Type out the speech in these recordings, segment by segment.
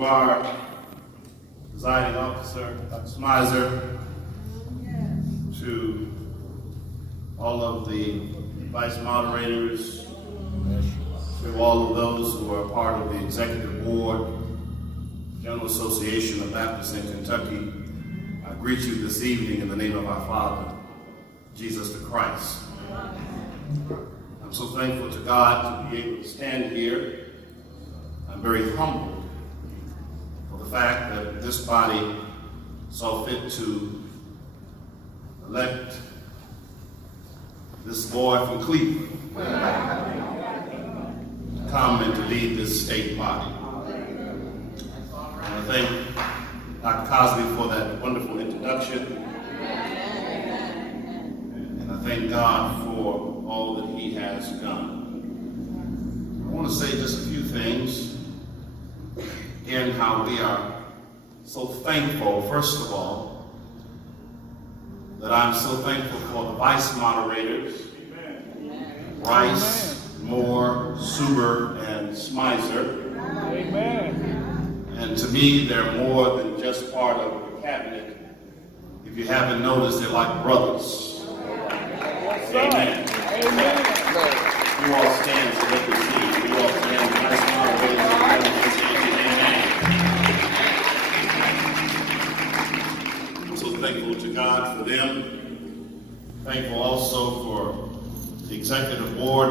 To our presiding officer, Dr. Smizer, to all of the vice moderators, to all of those who are part of the executive board, General Association of Baptists in Kentucky, I greet you this evening in the name of our Father, Jesus the Christ. I'm so thankful to God to be able to stand here. I'm very humbled for the fact that this body saw fit to elect this boy from Cleveland to come and to lead this state body. And I thank Dr. Cosby for that wonderful introduction. And I thank God for all that he has done. I want to say just a few things. Again, how we are so thankful, first of all, that I'm so thankful for the vice moderators, Rice, Moore, Suber, and Smizer. Amen. And to me, they're more than just part of the cabinet. If you haven't noticed, they're like brothers. Amen. Amen. You all stand so they can see. You all stand, vice moderators. Amen. I'm so thankful to God for them. Thankful also for the executive board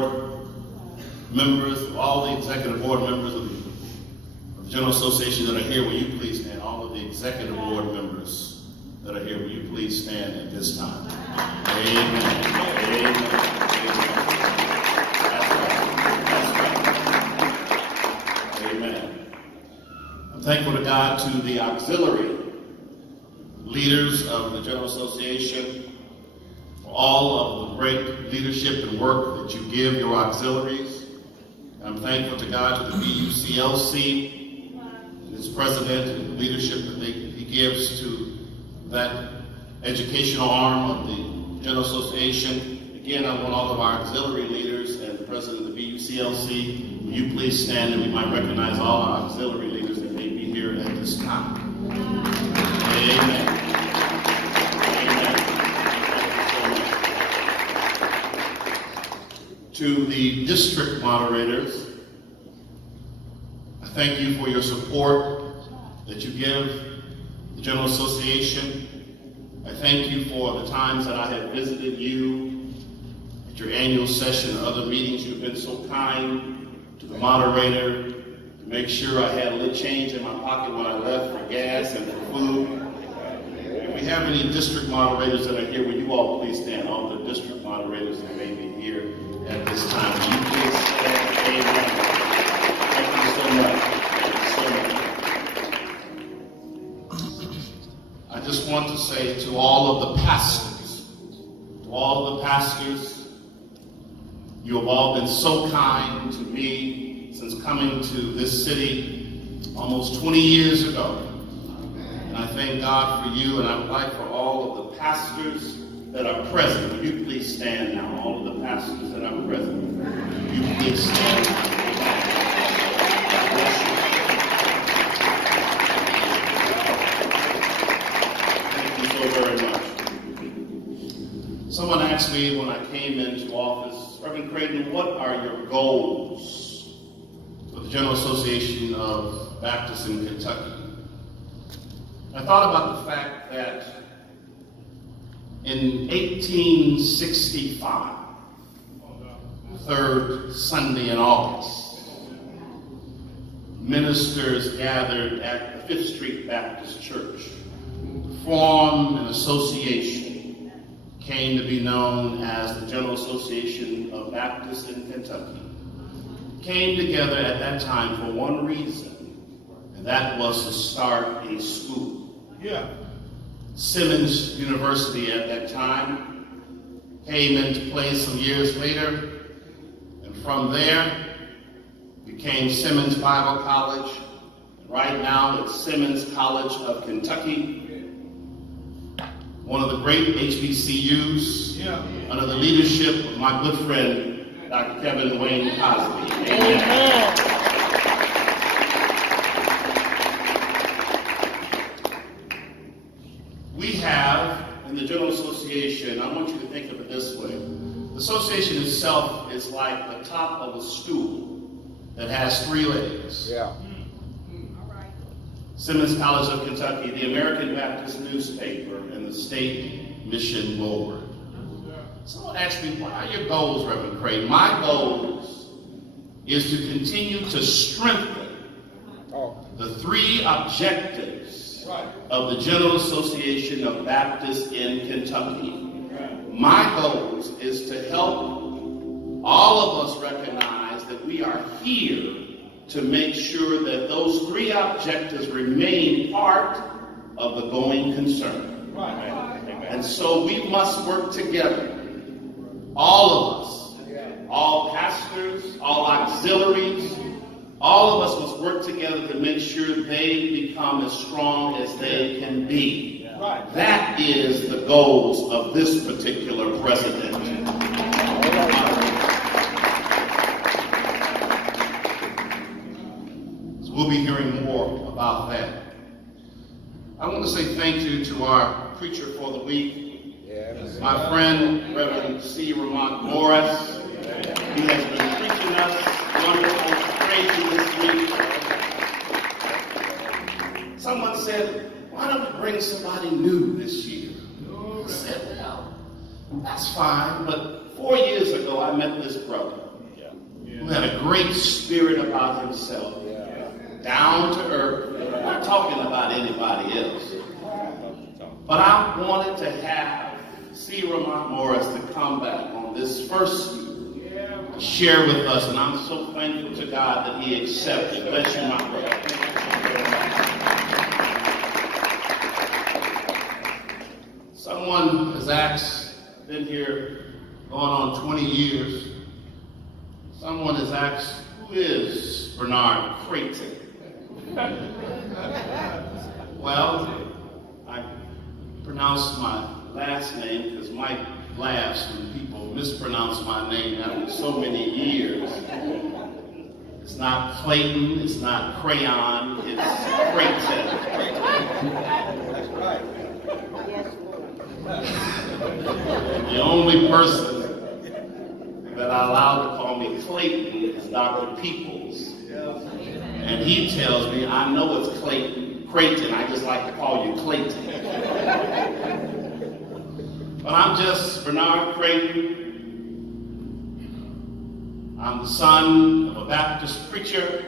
members, all the executive board members of the General Association that are here. Will you please stand? All of the executive board members that are here, will you please stand at this time? Amen. Amen. That's right. Amen. I'm thankful to God, to the auxiliary leaders of the General Association, for all of the great leadership and work that you give your auxiliaries. I'm thankful to God, to the BUCLC, its president and the leadership that he gives to that educational arm of the General Association. Again, I want all of our auxiliary leaders and the president of the BUCLC, will you please stand and we might recognize all our auxiliary leaders that may be here at this time. Amen. To the district moderators, I thank you for your support that you give the General Association. I thank you for the times that I have visited you at your annual session and other meetings. You've been so kind to the moderator to make sure I had a little change in my pocket when I left for gas and for food. If we have any district moderators that are here, will you all please stand? All the district moderators that may be here at this time. Will you please stand? Amen. Thank you so much. Thank you so much. I just want to say to all of the pastors, you have all been so kind to me since coming to this city almost 20 years ago. And I thank God for you, and I would like for all of the pastors that are present. Will you please stand now? All of the pastors that are present. Will you please stand now? Thank you so very much. Someone asked me when I came into office, Reverend Crayton, what are your goals for the General Association of Baptists in Kentucky? I thought about the fact that in 1865, the third Sunday in August, ministers gathered at the 5th Street Baptist Church to form an association, came to be known as the General Association of Baptists in Kentucky. Came together at that time for one reason, and that was to start a school. Yeah. Simmons University at that time came into play some years later, and from there became Simmons Bible College. Right now it's Simmons College of Kentucky, one of the great HBCUs under the leadership of my good friend, Dr. Kevin Wayne Cosby. Amen. the General Association, I want you to think of it this way. The association itself is like the top of a stool that has 3 legs. Yeah. Simmons College of Kentucky, the American Baptist newspaper, and the State Mission Board. Someone asked me, what are your goals, Reverend Crayton? My goals is to continue to strengthen the 3 objectives of the General Association of Baptists in Kentucky. My goals is to help all of us recognize that we are here to make sure that those 3 objectives remain part of the going concern. And so we must work together. All of us, all pastors, all auxiliaries, all of us must work together to make sure they become as strong as they can be. That is the goals of this particular president. So we'll be hearing more about that. I want to say thank you to our preacher for the week, my friend, Reverend C. Ramont Morris. He has been preaching us wonderful, crazy this week. Someone said, why don't we bring somebody new this year? I said, well, that's fine, but 4 years ago I met this brother who had a great spirit about himself, down to earth. I'm not talking about anybody else. But I wanted to have C. Ramont Morris to come back on this first year to share with us, and I'm so thankful to God that he accepted. Bless you, my brother. Someone has asked, been here going on 20 years, someone has asked, who is Bernard Crayton? Well, I pronounced my last name because Mike laughs when people mispronounce my name after so many years. It's not Clayton, it's not Crayon, it's Crayton. That's right. The only person that I allow to call me Clayton is Dr. Peoples. And he tells me, I know it's Crayton, I just like to call you Clayton. But I'm just Bernard Crayton. I'm the son of a Baptist preacher.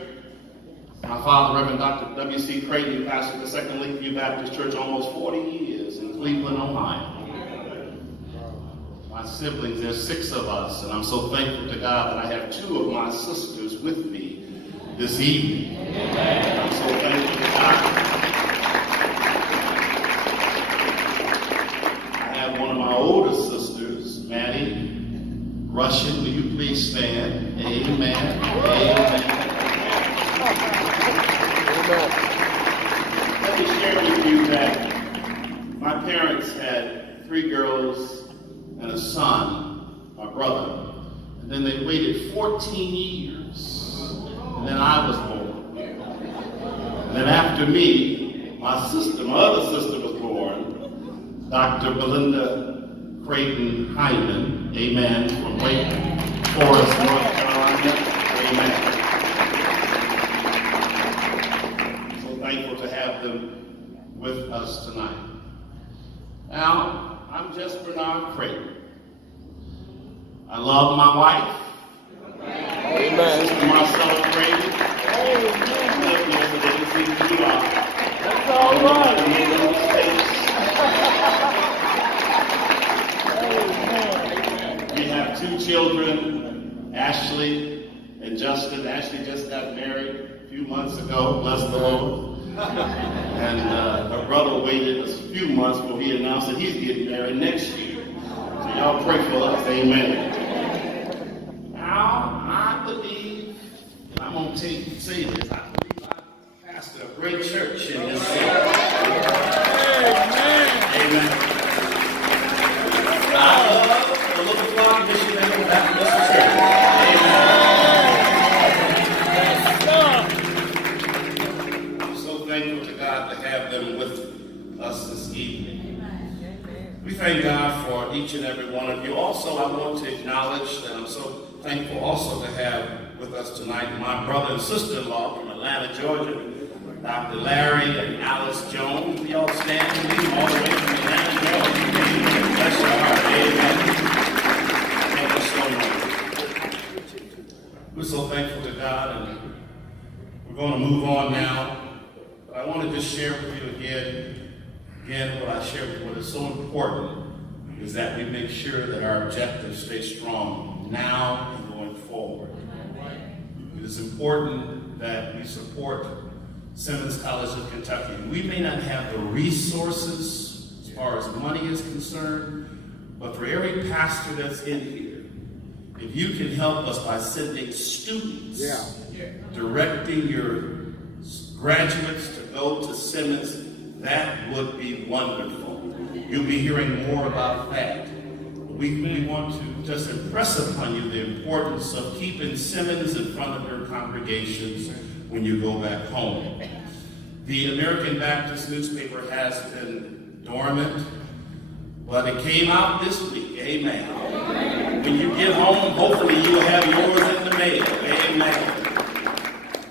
My father, Reverend Dr. W.C. Crayton, pastored the Second Lakeview Baptist Church almost 40 years in Cleveland, Ohio. My siblings, there's 6 of us, and I'm so thankful to God that I have 2 of my sisters with me this evening. I'm so thankful to God. I have one of my older sisters, Maddie Russian. Will you please stand? Amen. Amen. Let me share with you that my parents had 3 girls and a son, my brother, and then they waited 14 years, and then I was born. And then after me, my other sister was born, Dr. Belinda Crayton Hyman, amen, from Wake Forest, North Carolina, amen. So thankful to have them with us tonight. Now, I'm just Bernard Crayton. I love my wife. Amen. Sister Marcella Crayton. That's all right. We have 2 children, Ashley and Justin. Ashley just got married a few months ago, bless the Lord. And her brother waited a few months before he announced that he's getting married next year. So y'all pray for us, amen. Now, I believe, I'm going to say this, I believe I pastor a great church in this city. Amen. I love the Little Flock Missionary Baptist Church. Amen. I'm so thankful to God to have them with us this evening. We thank God for each and every one of you. Also, I want to acknowledge that I'm so thankful also to have with us tonight my brother and sister-in-law from Atlanta, Georgia, Dr. Larry and Alice Jones. We all stand with me all the way from Atlanta, Georgia. Bless your heart. Amen. Thank you so much. We're so thankful to God, and we're going to move on now. But I want to just share with you again what I shared with you. What is so important is that we make sure that our objectives stay strong now and going forward. It is important that we support Simmons College of Kentucky. We may not have the resources as far as money is concerned, but for every pastor that's in here, if you can help us by sending students, directing your graduates to go to Simmons, that would be wonderful. You'll be hearing more about that. We want to just impress upon you the importance of keeping Simmons in front of your congregations when you go back home. The American Baptist newspaper has been dormant, but it came out this week. Amen. When you get home, hopefully you'll have yours in the mail. Amen.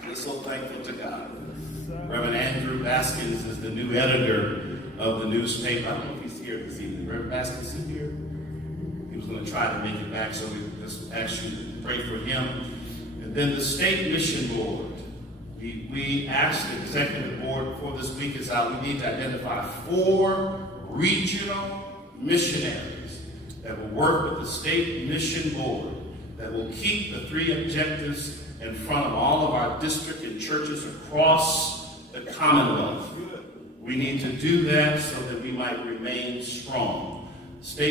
We're so thankful to God. Reverend Andrew Baskins is the new editor of the newspaper. I don't know if he's here this evening. Reverend Baskins is here. He was going to try to make it back, so we just ask you to pray for him. And then the State Mission Board. We asked the executive board before this week is out, we need to identify 4 regional missionaries that will work with the State Mission Board, that will keep the 3 objectives in front of all of our district and churches across the Commonwealth. We need to do that so that we might remain strong. State